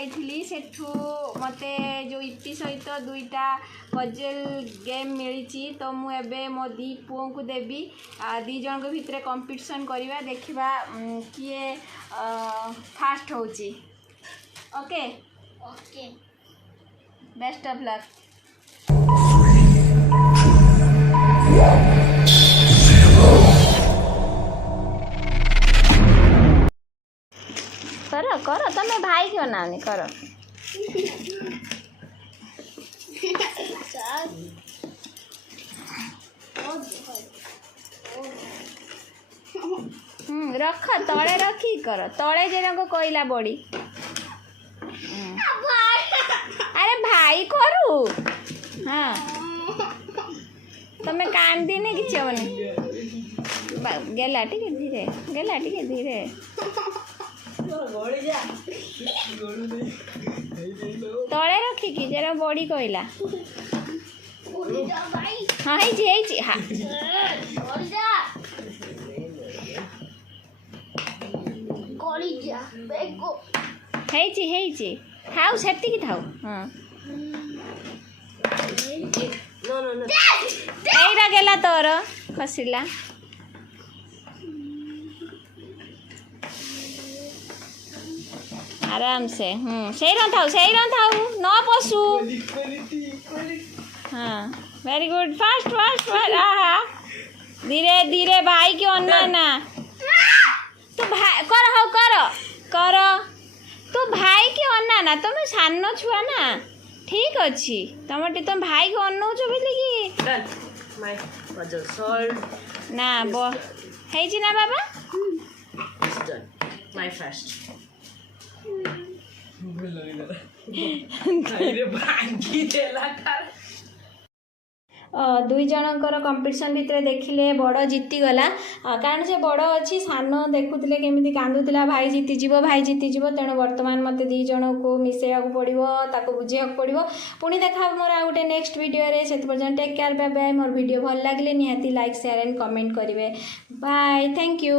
जाइली सेठू मते जो इपी सहित दुईटा पजल गेम मिली तो मुझे मो दी पुओं को देवी दी जन भितर कंपटीशन करवा देखा किए फास्ट होची okay okay best of luck करो करो तमे भाई क्यों नानी करो रख तले रखी कर तले जे को कोइला बड़ी अरे भाई करू हाँ तमे कांदी ने किछ होनी गेला टिके धीरे तले रखिकी जरा बड़ी कहला हाँ हाँ सेटिकी थाउ हाँ एइरा गेला तोर खसिला आराम से सही थाउ न पशु हाँ वेरी गुड फास्ट आहा धीरे धीरे भाई की अन्ना ना तू भाई कर तू भाई की अन्ना ना तुम सान छुआ ना ठीक अच्छी तुम तुम भाई को अनौच बोली ना ना बाबा दुई जनकर कंपटीशन भितर देखिले बड़ जीतीगला कारण से बड़ अच्छी सान देखुले केमी कांदुला भाई जीतीज तेणु बर्तमान मत दी जन को मिसेया पड़ो ताको बुझे पड़ो पुणी देखा मोर आ गोटे नेक्स्ट वीडियो से पर्यटन टेक केयर बाय बाय मोर वीडियो भल लगे निहाती लाइक शेयर एंड कमेंट करेंगे बाय थैंक यू।